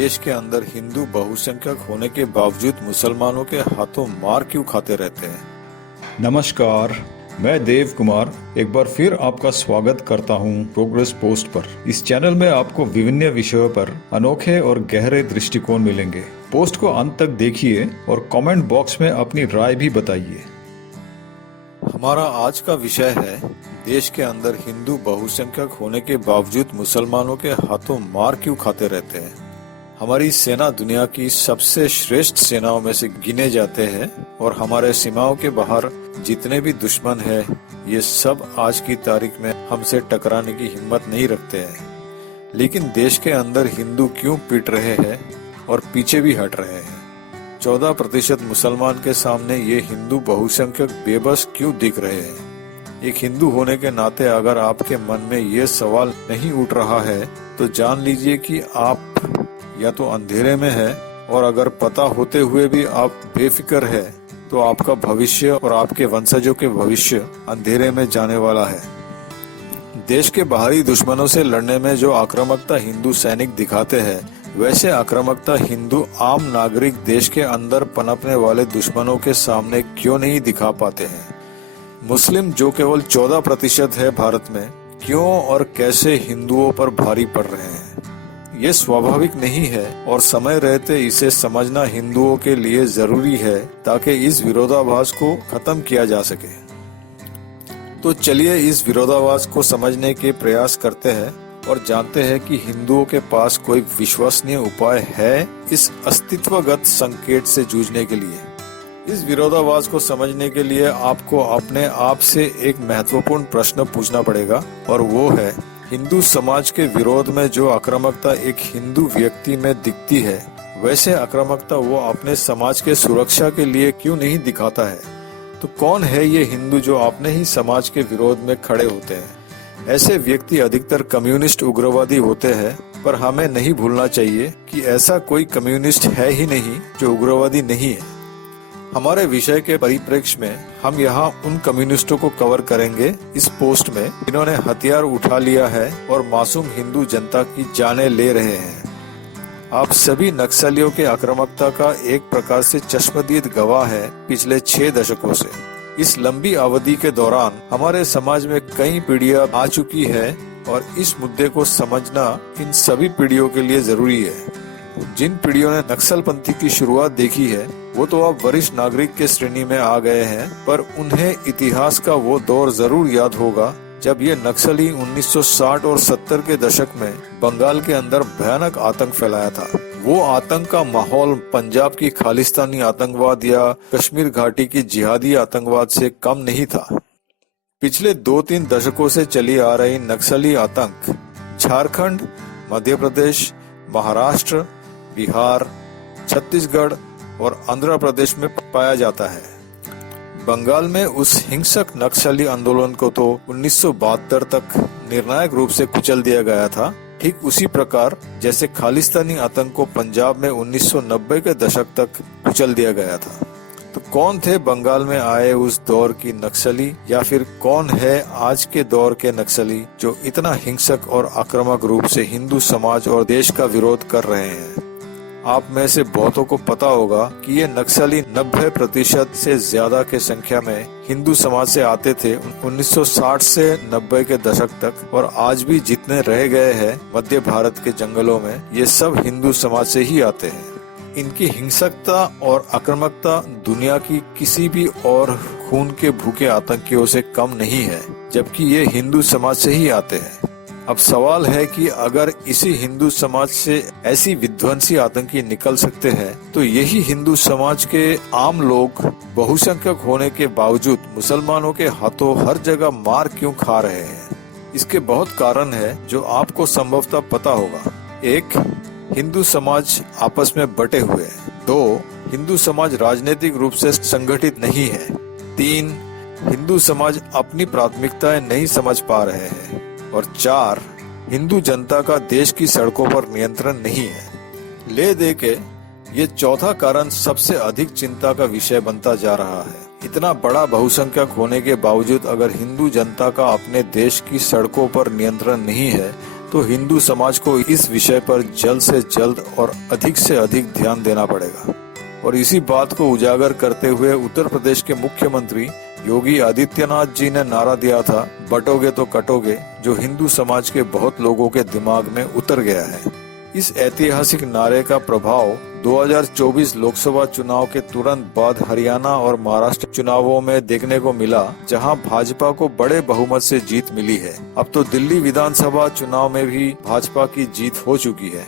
देश के अंदर हिंदू बहुसंख्यक होने के बावजूद मुसलमानों के हाथों मार क्यों खाते रहते हैं? नमस्कार, मैं देव कुमार एक बार फिर आपका स्वागत करता हूं प्रोग्रेस पोस्ट पर। इस चैनल में आपको विभिन्न विषयों पर अनोखे और गहरे दृष्टिकोण मिलेंगे। पोस्ट को अंत तक देखिए और कमेंट बॉक्स में अपनी राय भी बताइए। हमारा आज का विषय है, देश के अंदर हिंदू बहुसंख्यक होने के बावजूद मुसलमानों के हाथों मार क्यों खाते रहते हैं। हमारी सेना दुनिया की सबसे श्रेष्ठ सेनाओं में से गिने जाते हैं और हमारे सीमाओं के बाहर जितने भी दुश्मन हैं, ये सब आज की तारीख में हमसे टकराने की हिम्मत नहीं रखते हैं। लेकिन देश के अंदर हिंदू क्यों पिट रहे हैं और पीछे भी हट रहे हैं? 14% मुसलमान के सामने ये हिंदू बहुसंख्यक बेबस क्यों दिख रहे हैं? एक हिंदू होने के नाते अगर आपके मन में ये सवाल नहीं उठ रहा है तो जान लीजिए कि आप या तो अंधेरे में है, और अगर पता होते हुए भी आप बेफिक्र है तो आपका भविष्य और आपके वंशजों के भविष्य अंधेरे में जाने वाला है। देश के बाहरी दुश्मनों से लड़ने में जो आक्रामकता हिंदू सैनिक दिखाते हैं, वैसे आक्रामकता हिंदू आम नागरिक देश के अंदर पनपने वाले दुश्मनों के सामने क्यों नहीं दिखा पाते हैं? मुस्लिम जो केवल 14% है भारत में, क्यों और कैसे हिंदुओं पर भारी पड़ रहे हैं? ये स्वाभाविक नहीं है और समय रहते इसे समझना हिंदुओं के लिए जरूरी है ताकि इस विरोधाभास को खत्म किया जा सके। तो चलिए इस विरोधाभास को समझने के प्रयास करते हैं और जानते हैं कि हिंदुओं के पास कोई विश्वसनीय उपाय है इस अस्तित्वगत संकट से जूझने के लिए। इस विरोधाभास को समझने के लिए आपको अपने आप से एक महत्वपूर्ण प्रश्न पूछना पड़ेगा, और वो है, हिंदू समाज के विरोध में जो आक्रामकता एक हिंदू व्यक्ति में दिखती है, वैसे आक्रामकता वो अपने समाज के सुरक्षा के लिए क्यों नहीं दिखाता है? तो कौन है ये हिंदू जो अपने ही समाज के विरोध में खड़े होते हैं? ऐसे व्यक्ति अधिकतर कम्युनिस्ट उग्रवादी होते हैं, पर हमें नहीं भूलना चाहिए कि ऐसा कोई कम्युनिस्ट है ही नहीं जो उग्रवादी नहीं है। हमारे विषय के परिप्रेक्ष्य में हम यहाँ उन कम्युनिस्टों को कवर करेंगे इस पोस्ट में जिन्होंने हथियार उठा लिया है और मासूम हिंदू जनता की जानें ले रहे हैं। आप सभी नक्सलियों के आक्रामकता का एक प्रकार से चश्मदीद गवाह है पिछले 6 दशकों से। इस लंबी अवधि के दौरान हमारे समाज में कई पीढ़ियां आ चुकी है और इस मुद्दे को समझना इन सभी पीढ़ियों के लिए जरूरी है। जिन पीढ़ियों ने नक्सलपंथी की शुरुआत देखी है वो तो अब वरिष्ठ नागरिक के श्रेणी में आ गए हैं, पर उन्हें इतिहास का वो दौर जरूर याद होगा जब ये नक्सली 1960 और 70 के दशक में बंगाल के अंदर भयानक आतंक फैलाया था। वो आतंक का माहौल पंजाब की खालिस्तानी आतंकवाद या कश्मीर घाटी की जिहादी आतंकवाद से कम नहीं था। पिछले 2-3 दशकों से चली आ रही नक्सली आतंक झारखंड, मध्य प्रदेश, महाराष्ट्र, बिहार, छत्तीसगढ़ और आंध्र प्रदेश में पाया जाता है। बंगाल में उस हिंसक नक्सली आंदोलन को तो 1972 तक निर्णायक रूप से कुचल दिया गया था, ठीक उसी प्रकार जैसे खालिस्तानी आतंक को पंजाब में 1990 के दशक तक कुचल दिया गया था। तो कौन थे बंगाल में आए उस दौर की नक्सली, या फिर कौन है आज के दौर के नक्सली जो इतना हिंसक और आक्रामक रूप से हिंदू समाज और देश का विरोध कर रहे हैं? आप में से बहुतों को पता होगा कि ये नक्सली 90% से ज्यादा के संख्या में हिंदू समाज से आते थे 1960 से 90 के दशक तक, और आज भी जितने रह गए हैं मध्य भारत के जंगलों में, ये सब हिंदू समाज से ही आते हैं। इनकी हिंसकता और आक्रामकता दुनिया की किसी भी और खून के भूखे आतंकियों से कम नहीं है, जबकि ये हिंदू समाज से ही आते हैं। अब सवाल है कि अगर इसी हिंदू समाज से ऐसी विध्वंसी आतंकी निकल सकते हैं, तो यही हिंदू समाज के आम लोग बहुसंख्यक होने के बावजूद मुसलमानों के हाथों हर जगह मार क्यों खा रहे हैं? इसके बहुत कारण है जो आपको संभवतः पता होगा। 1. हिंदू समाज आपस में बटे हुए हैं। 2. हिंदू समाज राजनीतिक रूप से संगठित नहीं है। 3. हिंदू समाज अपनी प्राथमिकताएं नहीं समझ पा रहे हैं। और 4. हिंदू जनता का देश की सड़कों पर नियंत्रण नहीं है। ले दे के ये चौथा कारण सबसे अधिक चिंता का विषय बनता जा रहा है। इतना बड़ा बहुसंख्यक होने के बावजूद अगर हिंदू जनता का अपने देश की सड़कों पर नियंत्रण नहीं है, तो हिंदू समाज को इस विषय पर जल्द से जल्द और अधिक से अधिक ध्यान देना पड़ेगा। और इसी बात को उजागर करते हुए उत्तर प्रदेश के मुख्यमंत्री योगी आदित्यनाथ जी ने नारा दिया था, बटोगे तो कटोगे, जो हिंदू समाज के बहुत लोगों के दिमाग में उतर गया है। इस ऐतिहासिक नारे का प्रभाव 2024 लोकसभा चुनाव के तुरंत बाद हरियाणा और महाराष्ट्र चुनावों में देखने को मिला, जहां भाजपा को बड़े बहुमत से जीत मिली है। अब तो दिल्ली विधानसभा चुनाव में भी भाजपा की जीत हो चुकी है।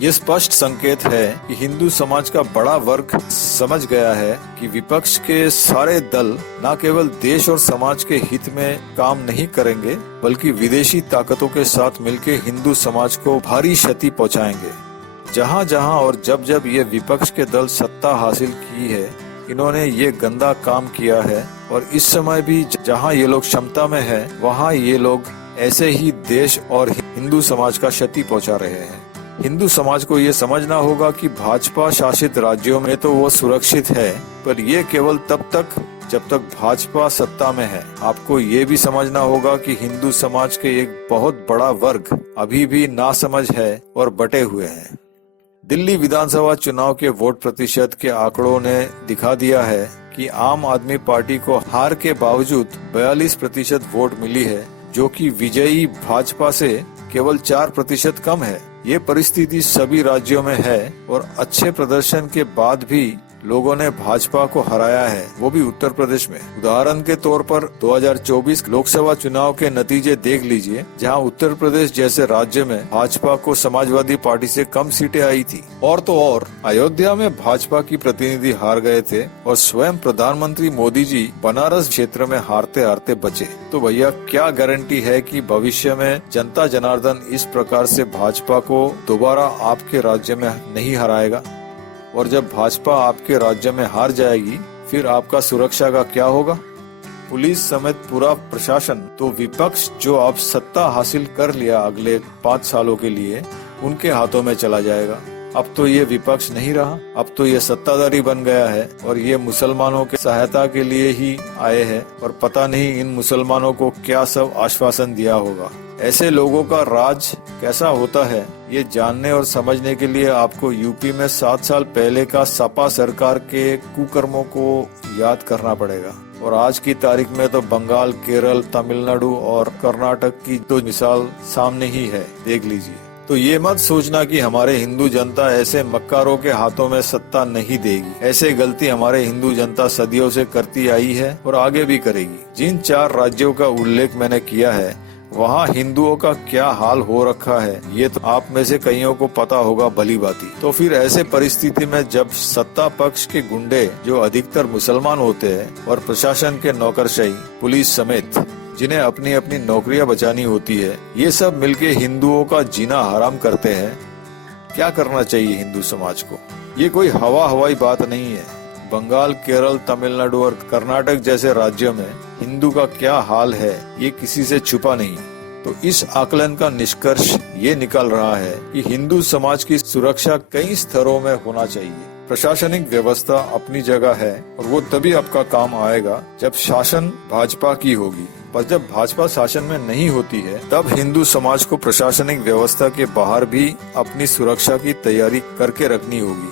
ये स्पष्ट संकेत है कि हिंदू समाज का बड़ा वर्ग समझ गया है कि विपक्ष के सारे दल न केवल देश और समाज के हित में काम नहीं करेंगे, बल्कि विदेशी ताकतों के साथ मिलकर हिंदू समाज को भारी क्षति पहुंचाएंगे। जहां जहां और जब जब ये विपक्ष के दल सत्ता हासिल की है, इन्होंने ये गंदा काम किया है। और इस समय भी जहां ये लोग क्षमता में है, वहां ये लोग ऐसे ही देश और हिंदू समाज का क्षति पहुंचा रहे हैं। हिंदू समाज को ये समझना होगा कि भाजपा शासित राज्यों में तो वो सुरक्षित है, पर ये केवल तब तक जब तक भाजपा सत्ता में है। आपको ये भी समझना होगा कि हिंदू समाज के एक बहुत बड़ा वर्ग अभी भी नासमझ है और बटे हुए हैं। दिल्ली विधानसभा चुनाव के वोट प्रतिशत के आंकड़ों ने दिखा दिया है कि आम आदमी पार्टी को हार के बावजूद 42% वोट मिली है, जो कि विजयी भाजपा से केवल 4% कम है। ये परिस्थिति सभी राज्यों में है और अच्छे प्रदर्शन के बाद भी लोगों ने भाजपा को हराया है, वो भी उत्तर प्रदेश में। उदाहरण के तौर पर 2024 लोकसभा चुनाव के नतीजे देख लीजिए, जहां उत्तर प्रदेश जैसे राज्य में भाजपा को समाजवादी पार्टी से कम सीटें आई थी। और तो और अयोध्या में भाजपा की प्रतिनिधि हार गए थे और स्वयं प्रधानमंत्री मोदी जी बनारस क्षेत्र में हारते हारते बचे। तो भैया क्या गारंटी है कि भविष्य में जनता जनार्दन इस प्रकार से भाजपा को दोबारा आपके राज्य में नहीं हराएगा? और जब भाजपा आपके राज्य में हार जाएगी, फिर आपका सुरक्षा का क्या होगा? पुलिस समेत पूरा प्रशासन, तो विपक्ष जो अब सत्ता हासिल कर लिया अगले 5 सालों के लिए, उनके हाथों में चला जाएगा। अब तो ये विपक्ष नहीं रहा, अब तो ये सत्ताधारी बन गया है और ये मुसलमानों की सहायता के लिए ही आए हैं। और पता नहीं इन मुसलमानों को क्या सब आश्वासन दिया होगा। ऐसे लोगों का राज कैसा होता है, ये जानने और समझने के लिए आपको यूपी में 7 साल पहले का सपा सरकार के कुकर्मों को याद करना पड़ेगा। और आज की तारीख में तो बंगाल, केरल, तमिलनाडु और कर्नाटक की तो मिसाल सामने ही है, देख लीजिए। तो ये मत सोचना कि हमारे हिंदू जनता ऐसे मक्कारों के हाथों में सत्ता नहीं देगी। ऐसे गलती हमारे हिंदू जनता सदियों से करती आई है और आगे भी करेगी। जिन 4 राज्यों का उल्लेख मैंने किया है, वहाँ हिंदुओं का क्या हाल हो रखा है, ये तो आप में से कईयों को पता होगा भली भांति। तो फिर ऐसे परिस्थिति में जब सत्ता पक्ष के गुंडे, जो अधिकतर मुसलमान होते हैं, और प्रशासन के नौकरशाही, पुलिस समेत, जिन्हें अपनी अपनी नौकरियां बचानी होती है, ये सब मिलके हिंदुओं का जीना हराम करते हैं। क्या करना चाहिए हिंदू समाज को? ये कोई हवाई बात नहीं है। बंगाल, केरल, तमिलनाडु और कर्नाटक जैसे राज्यों में हिंदू का क्या हाल है, ये किसी से छुपा नहीं। तो इस आकलन का निष्कर्ष ये निकल रहा है कि हिंदू समाज की सुरक्षा कई स्तरों में होना चाहिए। प्रशासनिक व्यवस्था अपनी जगह है और वो तभी आपका काम आएगा जब शासन भाजपा की होगी। पर जब भाजपा शासन में नहीं होती है, तब हिंदू समाज को प्रशासनिक व्यवस्था के बाहर भी अपनी सुरक्षा की तैयारी करके रखनी होगी।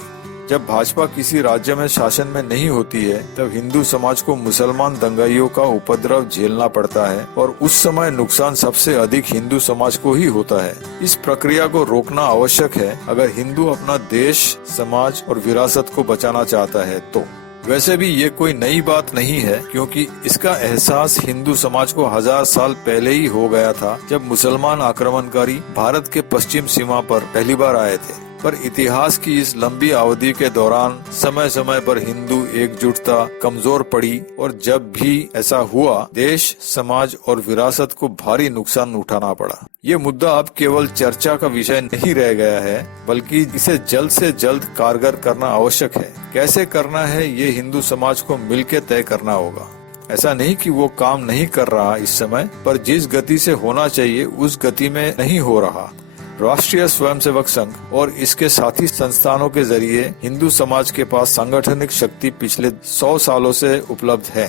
जब भाजपा किसी राज्य में शासन में नहीं होती है, तब हिंदू समाज को मुसलमान दंगाइयों का उपद्रव झेलना पड़ता है और उस समय नुकसान सबसे अधिक हिंदू समाज को ही होता है। इस प्रक्रिया को रोकना आवश्यक है अगर हिंदू अपना देश, समाज और विरासत को बचाना चाहता है तो। वैसे भी ये कोई नई बात नहीं है, क्योंकि इसका एहसास हिंदू समाज को 1000 साल पहले ही हो गया था, जब मुसलमान आक्रमणकारी भारत के पश्चिम सीमा पर पहली बार आए थे। पर इतिहास की इस लंबी अवधि के दौरान समय समय पर हिंदू एकजुटता कमजोर पड़ी और जब भी ऐसा हुआ, देश, समाज और विरासत को भारी नुकसान उठाना पड़ा। ये मुद्दा अब केवल चर्चा का विषय नहीं रह गया है, बल्कि इसे जल्द से जल्द कारगर करना आवश्यक है। कैसे करना है, ये हिंदू समाज को मिलकर तय करना होगा। ऐसा नहीं कि वो काम नहीं कर रहा इस समय, पर जिस गति से होना चाहिए उस गति में नहीं हो रहा। राष्ट्रीय स्वयंसेवक संघ और इसके साथी संस्थानों के जरिए हिंदू समाज के पास सांगठनिक शक्ति पिछले 100 सालों से उपलब्ध है।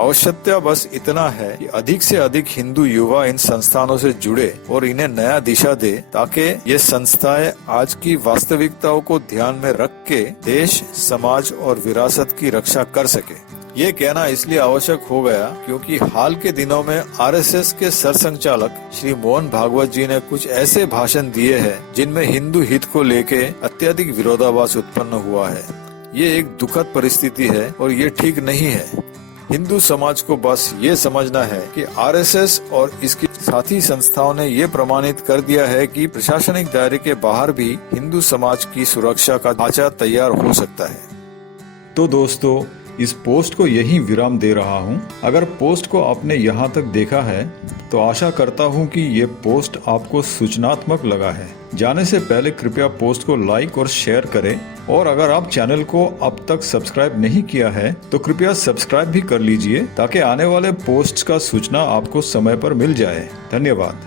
आवश्यकता बस इतना है कि अधिक से अधिक हिंदू युवा इन संस्थानों से जुड़े और इन्हें नया दिशा दे, ताकि ये संस्थाएं आज की वास्तविकताओं को ध्यान में रख के देश, समाज और विरासत की रक्षा कर सके। ये कहना इसलिए आवश्यक हो गया क्योंकि हाल के दिनों में आरएसएस के सरसंघचालक श्री मोहन भागवत जी ने कुछ ऐसे भाषण दिए हैं जिनमें हिंदू हित को लेके अत्यधिक विरोधाभास उत्पन्न हुआ है। ये एक दुखद परिस्थिति है और ये ठीक नहीं है। हिंदू समाज को बस ये समझना है कि आरएसएस और इसकी साथी संस्थाओं ने ये प्रमाणित कर दिया है कि प्रशासनिक दायरे के बाहर भी हिंदू समाज की सुरक्षा का ढांचा तैयार हो सकता है। तो दोस्तों, इस पोस्ट को यहीं विराम दे रहा हूं। अगर पोस्ट को आपने यहां तक देखा है तो आशा करता हूं कि ये पोस्ट आपको सूचनात्मक लगा है। जाने से पहले कृपया पोस्ट को लाइक और शेयर करें, और अगर आप चैनल को अब तक सब्सक्राइब नहीं किया है तो कृपया सब्सक्राइब भी कर लीजिए, ताकि आने वाले पोस्ट का सूचना आपको समय पर मिल जाए। धन्यवाद।